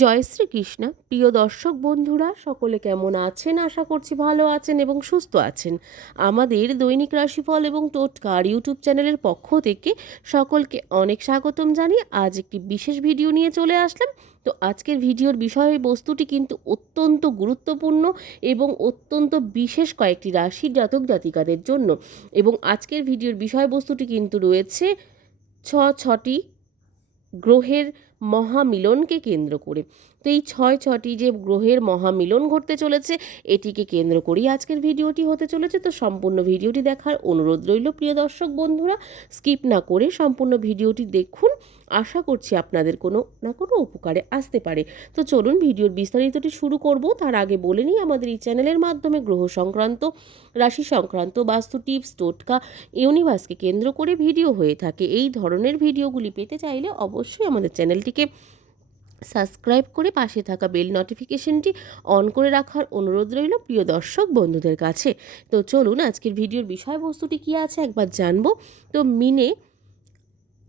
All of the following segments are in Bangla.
জয় শ্রীকৃষ্ণ। প্রিয় দর্শক বন্ধুরা, সকলে কেমন আছেন? আশা করছি ভালো আছেন এবং সুস্থ আছেন। আমাদের দৈনিক রাশিফল এবং টোটকার ইউটিউব চ্যানেলের পক্ষ থেকে সকলকে অনেক স্বাগতম জানিয়ে আজ একটি বিশেষ ভিডিও নিয়ে চলে আসলাম। তো আজকের ভিডিওর বিষয় বস্তুটি কিন্তু অত্যন্ত গুরুত্বপূর্ণ এবং অত্যন্ত বিশেষ কয়েকটি রাশির জাতক জাতিকাদের জন্য। এবং আজকের ভিডিওর বিষয়বস্তুটি কিন্তু রয়েছে ছ, ছটি গ্রহের মহামিলনকে কেন্দ্র করে। তো এই ছয় ছটি যে গ্রহের মহামিলন ঘটতে চলেছে, এটিকে কেন্দ্র করেই আজকের ভিডিওটি হতে চলেছে। তো সম্পূর্ণ ভিডিওটি দেখার অনুরোধ রইল প্রিয় দর্শক বন্ধুরা, স্কিপ না করে সম্পূর্ণ ভিডিওটি দেখুন। আশা করছি আপনাদের কোনো না কোনো উপকারে আসতে পারে। তো চলুন ভিডিওর বিস্তারিতটি শুরু করব। তার আগে বলে নিই, আমাদের এই চ্যানেলের মাধ্যমে গ্রহ সংক্রান্ত, রাশি সংক্রান্ত, বাস্তু টিপস, টোটকা, ইউনিভার্সকে কেন্দ্র করে ভিডিও হয়ে থাকে। এই ধরনের ভিডিওগুলি পেতে চাইলে অবশ্যই আমাদের চ্যানেলটিকে সাবস্ক্রাইব করে পাশে থাকা বেল নোটিফিকেশনটি অন করে রাখার অনুরোধ রইল প্রিয় দর্শক বন্ধুদের কাছে। তো চলুন আজকের ভিডিওর বিষয়বস্তুটি কী আছে একবার জানব। তো মিনে,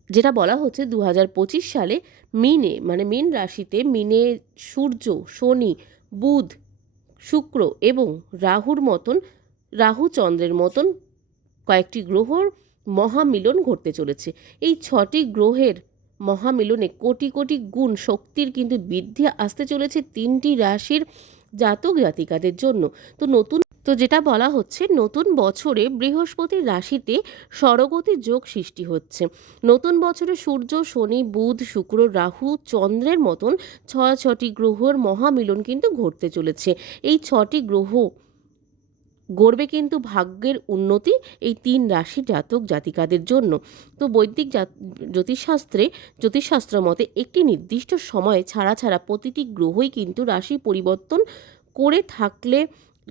যেটা বলা হচ্ছে দু হাজার পঁচিশ সালে মিনে মানে মিন রাশিতে মিনে সূর্য, শনি, বুধ, শুক্র এবং রাহুর মতন, রাহু চন্দ্রের মতন কয়েকটি গ্রহর মহামিলন ঘটতে চলেছে। এই ছটি গ্রহের মহামিলনে কোটি কোটি গুণ শক্তির কিন্তু বৃদ্ধি আসতে চলেছে তিনটি রাশির জাতক জাতিকাদের জন্য। তো নতুন, তো যেটা বলা হচ্ছে নতুন বছরে বৃহস্পতির রাশিতে স্বরগতি যোগ সৃষ্টি হচ্ছে। নতুন বছরে সূর্য, শনি, বুধ, শুক্র, রাহু, চন্দ্রের মতন ছয় ছটি গ্রহর মহামিলন কিন্তু ঘটতে চলেছে। এই ছটি গ্রহ গড়বে কিন্তু ভাগ্যের উন্নতি এই তিন রাশি জাতক জাতিকাদের জন্য। তো বৈদিক জ্যোতিষশাস্ত্রে, জ্যোতিষশাস্ত্র মতে একটি নির্দিষ্ট সময় ছাড়া ছাড়া প্রতিটি গ্রহই কিন্তু রাশি পরিবর্তন করে থাকলে,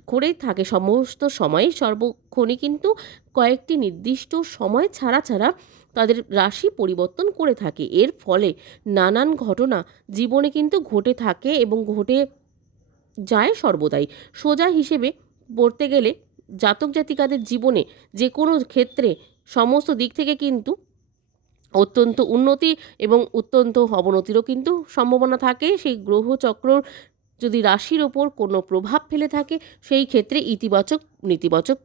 করে থাকে সমস্ত সময়। সর্বক্ষণে কিন্তু কয়েকটি নির্দিষ্ট সময় ছাড়া ছাড়া তাদের রাশি পরিবর্তন করে থাকে। এর ফলে নানান ঘটনা জীবনে কিন্তু ঘটে থাকে এবং ঘটে যায় সর্বদাই। সোজা হিসেবে পড়তে গেলে জাতক জাতিকাদের জীবনে যে কোনো ক্ষেত্রে সমস্ত দিক থেকে কিন্তু অত্যন্ত উন্নতি এবং অত্যন্ত অবনতিরও কিন্তু সম্ভাবনা থাকে। সেই গ্রহচক্রর যদি রাশির ওপর কোনো প্রভাব ফেলে থাকে, সেই ক্ষেত্রে ইতিবাচক, নেতিবাচক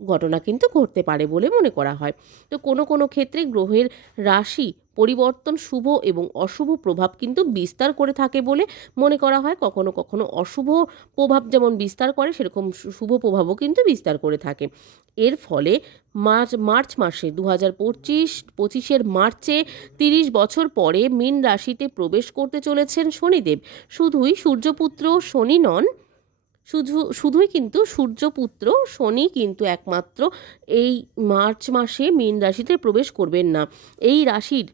ঘটনা কিন্তু ঘটতে পারে বলে মনে করা হয়। তো কোনো কোনো ক্ষেত্রে গ্রহের রাশি পরিবর্তন শুভ এবং অশুভ প্রভাব কিন্তু বিস্তার করে থাকে বলে মনে করা হয়। কখনো কখনো অশুভ প্রভাব যেমন বিস্তার করে, সেরকম শুভ প্রভাবও কিন্তু বিস্তার করে থাকে। এর ফলে মার্চ মার্চ মাসে দু হাজার পঁচিশ, পঁচিশের মার্চে তিরিশ বছর পরে মীন রাশিতে প্রবেশ করতে চলেছেন শনিদেব। শুধুই সূর্যপুত্র শনি নন শুধু, শুধুই কিন্তু সূর্যপুত্র শনি কিন্তু একমাত্র এই মার্চ মাসে মীন রাশিতে প্রবেশ করবেন না। এই রাশির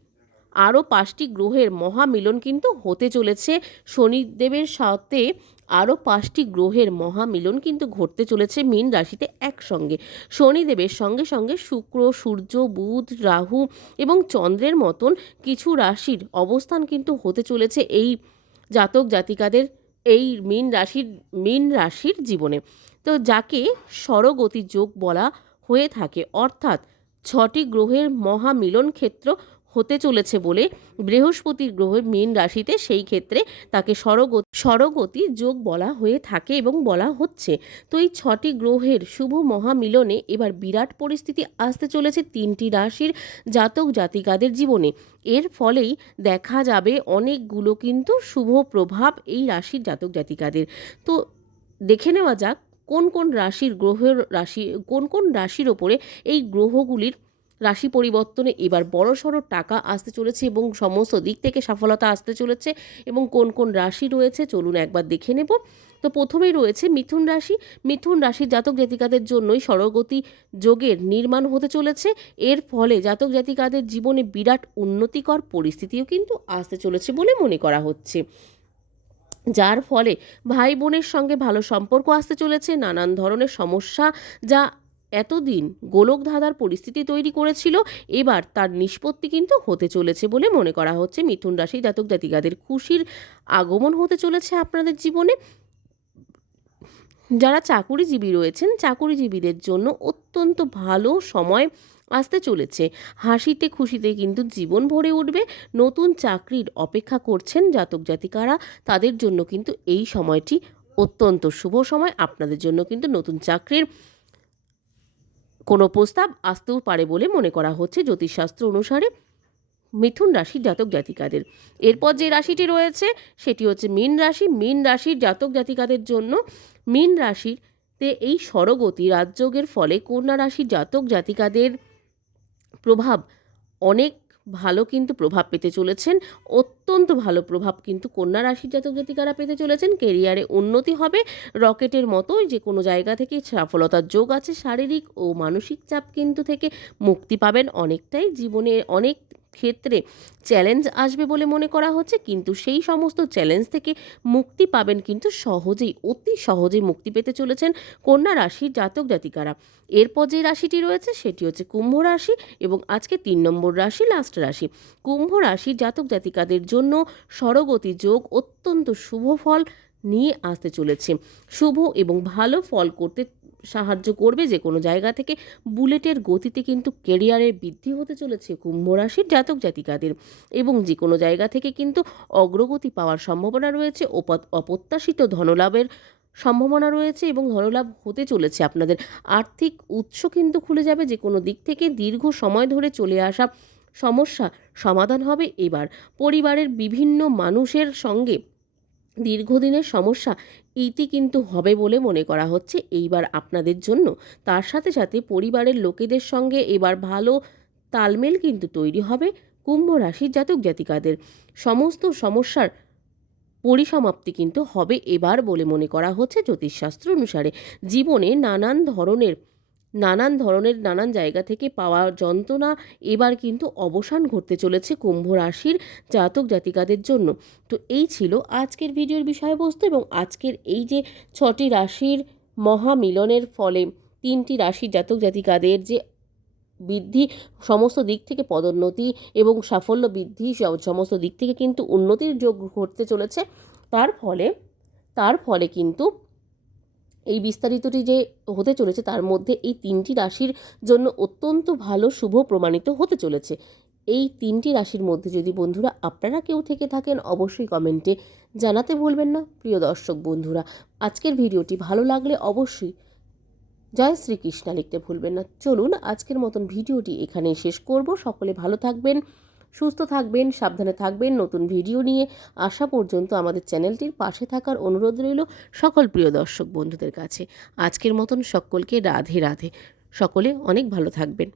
আরও পাঁচটি গ্রহের মহামিলন কিন্তু হতে চলেছে। শনিদেবের সাথে আরও পাঁচটি গ্রহের মহামিলন কিন্তু ঘটতে চলেছে মীন রাশিতে একসঙ্গে। শনিদেবের সঙ্গে সঙ্গে শুক্র, সূর্য, বুধ, রাহু এবং চন্দ্রের মতন কিছু রাশির অবস্থান কিন্তু হতে চলেছে। এই জাতক জাতিকাদের এই মীন রাশির মীন রাশির জীবনে। তো যাকে স্বরগতি যোগ বলা হয়ে থাকে, অর্থাৎ ছটি গ্রহের মহামিলন ক্ষেত্র চলেছে বলে বৃহস্পতির গ্রহ মীন রাশিতে সেই ক্ষেত্রে তাকে স্বরগতি স্বরগতি যোগ বলা হয়ে থাকে এবং বলা হচ্ছে। তো এই ছটি গ্রহের শুভ মহামিলনে এবার বিরাট পরিস্থিতি আসতে চলেছে তিনটি রাশির জাতক জাতিকাদের জীবনে। এর ফলেই দেখা যাবে অনেকগুলো কিন্তু শুভ প্রভাব এই রাশির জাতক জাতিকাদের। তো দেখে নেওয়া যাক কোন কোন রাশির গ্রহের রাশি, কোন কোন রাশির ওপরে এই গ্রহগুলির রাশি পরিবর্তনে এবার বড়সড় টাকা আসতে চলেছে এবং সমস্ত দিক থেকে সফলতা আসতে চলেছে এবং কোন কোন রাশি রয়েছে চলুন একবার দেখে নেব। তো প্রথমেই রয়েছে মিথুন রাশি। মিথুন রাশির জাতক জাতিকাদের জন্যই সরগতি যোগের নির্মাণ হতে চলেছে। এর ফলে জাতক জাতিকাদের জীবনে বিরাট উন্নতিকর পরিস্থিতিও কিন্তু আসতে চলেছে বলে মনে করা হচ্ছে। যার ফলে ভাই বোনের সঙ্গে ভালো সম্পর্ক আসতে চলেছে, নানান ধরনের সমস্যা যা এতদিন গোলক ধাঁধার পরিস্থিতি তৈরি করেছিল, এবার তার নিষ্পত্তি কিন্তু হতে চলেছে বলে মনে করা হচ্ছে। মিথুন রাশি জাতক জাতিকাদের খুশির আগমন হতে চলেছে আপনাদের জীবনে। যারা চাকুরিজীবী রয়েছেন, চাকুরিজীবীদের জন্য অত্যন্ত ভালো সময় আসতে চলেছে। হাসিতে খুশিতে কিন্তু জীবন ভরে উঠবে। নতুন চাকরির অপেক্ষা করছেন জাতক জাতিকারা। তাদের জন্য কিন্তু এই সময়টি অত্যন্ত শুভ সময়। আপনাদের জন্য কিন্তু নতুন চাকরির কোনো প্রস্তাব আসতেও পারে বলে মনে করা হচ্ছে জ্যোতিষশাস্ত্র অনুসারে মিথুন রাশির জাতক জাতিকাদের। এরপর যে রাশিটি রয়েছে, সেটি হচ্ছে মীন রাশি। মীন রাশির জাতক জাতিকাদের জন্য মীন রাশিতে এই স্বরগতি রাজযোগের ফলে কন্যা রাশির জাতক জাতিকাদের প্রভাব অনেক ভালো কিন্তু প্রভাব পেতে চলেছেন, অত্যন্ত ভালো প্রভাব কিন্তু কন্যা রাশির জাতক জাতিকারা পেতে চলেছেন। কেরিয়ারে উন্নতি হবে, রকেটের মতো যে কোনো জায়গা থেকে সফলতার যোগ আছে, শারীরিক ও মানসিক চাপ কিন্তু থেকে মুক্তি পাবেন। অনেকটাই জীবনে অনেক ক্ষেত্রে চ্যালেঞ্জ আসবে বলে মনে করা হচ্ছে, কিন্তু সেই সমস্ত চ্যালেঞ্জ থেকে মুক্তি পাবেন কিন্তু সহজেই, অতি সহজেই মুক্তি পেতে চলেছেন কন্যা রাশির জাতক জাতিকারা। এরপর যে রাশিটি রয়েছে সেটি হচ্ছে কুম্ভ রাশি এবং আজকে তিন নম্বর রাশি লাস্ট রাশি। কুম্ভ রাশির জাতক জাতিকাদের জন্য স্বরগতি যোগ অত্যন্ত শুভ ফল নিয়ে আসতে চলেছে। শুভ এবং ভালো ফল করতে সাহায্য করবে যে কোনো জায়গা থেকে। বুলেটের গতিতে কিন্তু কেরিয়ারের বৃদ্ধি হতে চলেছে কুম্ভ রাশির জাতক জাতিকাদের। এবং যে কোনো জায়গা থেকে কিন্তু অগ্রগতি পাওয়ার সম্ভাবনা রয়েছে। অপ- অপ্রত্যাশিত ধনলাভের সম্ভাবনা রয়েছে এবং ধনলাভ হতে চলেছে আপনাদের। আর্থিক উৎস কিন্তু খুলে যাবে যে কোনো দিক থেকে। দীর্ঘ সময় ধরে চলে আসা সমস্যা সমাধান হবে এবার। পরিবারের বিভিন্ন মানুষের সঙ্গে দীর্ঘদিনের সমস্যা ইতি কিন্তু হবে বলে মনে করা হচ্ছে। এইবার আপনাদের জন্য। তার সাথে সাথে পরিবারের লোকেদের সঙ্গে এবার ভালো তালমেল কিন্তু তৈরি হবে কুম্ভ রাশির জাতক জাতিকাদের। সমস্ত সমস্যার পরিসমাপ্তি কিন্তু হবে এবার বলে মনে করা হচ্ছে জ্যোতিষশাস্ত্র অনুসারে। জীবনে নানান ধরনের নানান ধরনের নানান জায়গা থেকে পাওয়া যন্ত্রণা এবার কিন্তু অবসান ঘটতে চলেছে কুম্ভ রাশির জাতক জাতিকাদের জন্য। তো এই ছিল আজকের ভিডিওর বিষয়বস্তু এবং আজকের এই যে ছটি রাশির মহামিলনের ফলে তিনটি রাশির জাতক জাতিকাদের যে বৃদ্ধি, সমস্ত দিক থেকে পদোন্নতি এবং সাফল্য বৃদ্ধি সমস্ত দিক থেকে কিন্তু উন্নতির যোগ ঘটতে চলেছে। তার ফলে তার ফলে কিন্তু এই বিস্তারিতটি যে হতে চলেছে, তার মধ্যে এই তিনটি রাশির জন্য অত্যন্ত ভালো শুভ প্রমাণিত হতে চলেছে। এই তিনটি রাশির মধ্যে যদি বন্ধুরা আপনারা কেউ থেকে থাকেন, অবশ্যই কমেন্টে জানাতে ভুলবেন না। প্রিয় দর্শক বন্ধুরা, আজকের ভিডিওটি ভালো লাগলে অবশ্যই জয় শ্রীকৃষ্ণা লিখতে ভুলবেন না। চলুন আজকের মতন ভিডিওটি এখানেই শেষ করব। সকলে ভালো থাকবেন। সুস্থ থাকবেন, সাবধানে থাকবেন। নতুন ভিডিও নিয়ে আসা পর্যন্ত আমাদের চ্যানেলটির পাশে থাকার অনুরোধ রইল সকল প্রিয় দর্শক বন্ধুদের কাছে। আজকের মতন সকলকে রাধে রাধে। সকলে অনেক ভালো থাকবেন।